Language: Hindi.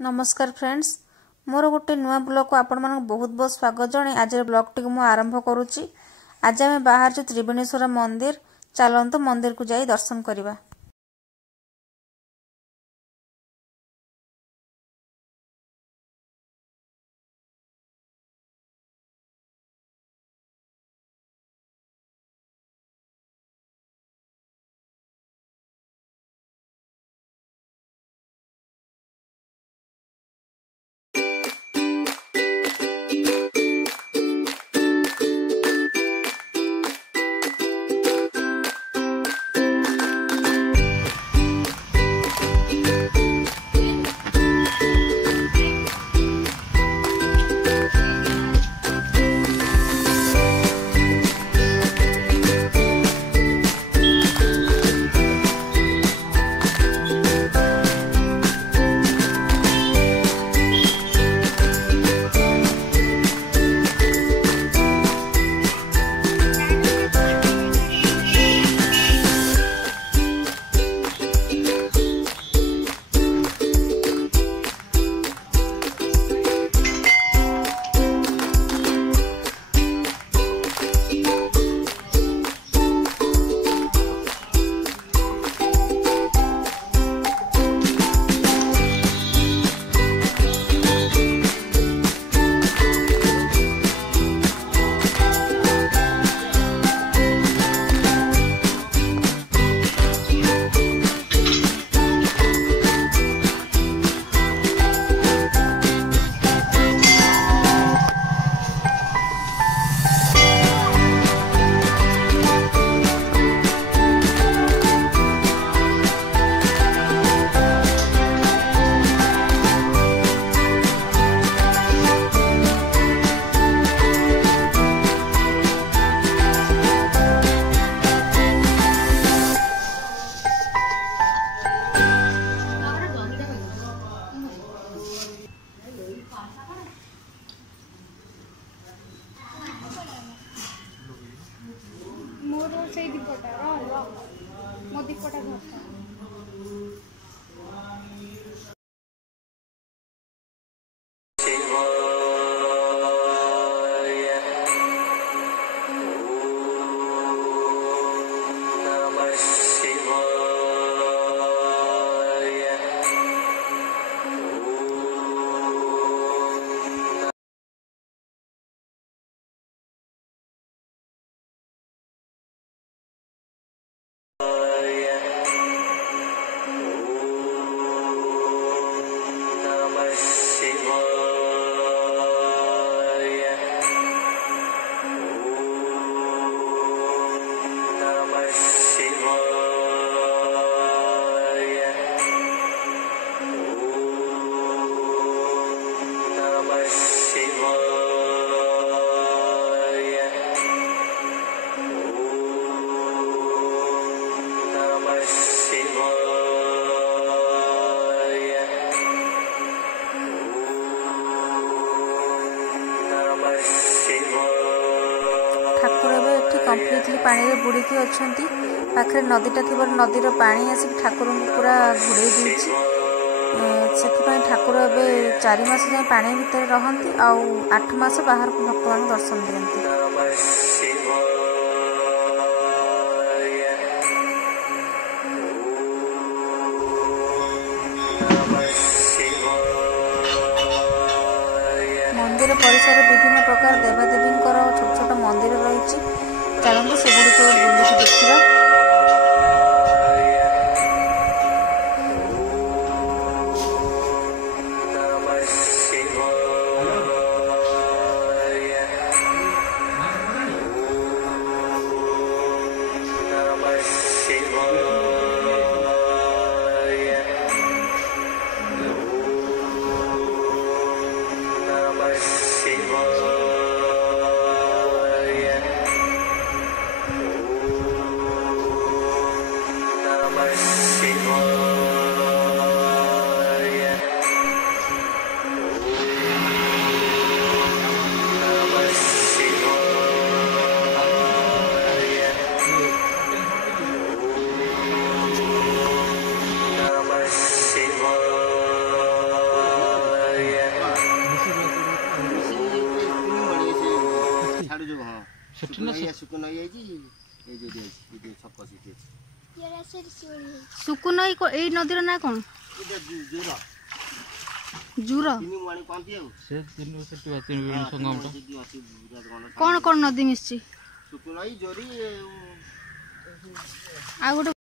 नमस्कार फ्रेंड्स, मोर गोटे नुआ ब्लॉग को आपण मानक बहुत बहुत स्वागत जणे। आज ब्लॉग टी को आरंभ करुच्ची। आज आम बाहर त्रिवेणेश्वर मंदिर, चलतु मंदिर को जाई दर्शन करवा। से दीपटा मो दीपटा घर ठाकुर एठी कम्प्लीटली पानी रे बुड़ीकी अछंती। पाखरे नदीटा थी नदीर पानी आसिक ठाकुर को पूरा घुड़े देछि। सेथिपाई ठाकुर एबे 4 मास जाए पानी भितर रहंती आउ 8 मास बाहर को भक्त मान दर्शन दियंती। मंदिर परिसर विभिन्न प्रकार देवादेवी छोट छोट मंदिर रही। चलते से गुड़िक बुलिक देखा। सुकुनई को एई नदीर ना कौन जूर कौन कौन नदी मिशी आ गोटे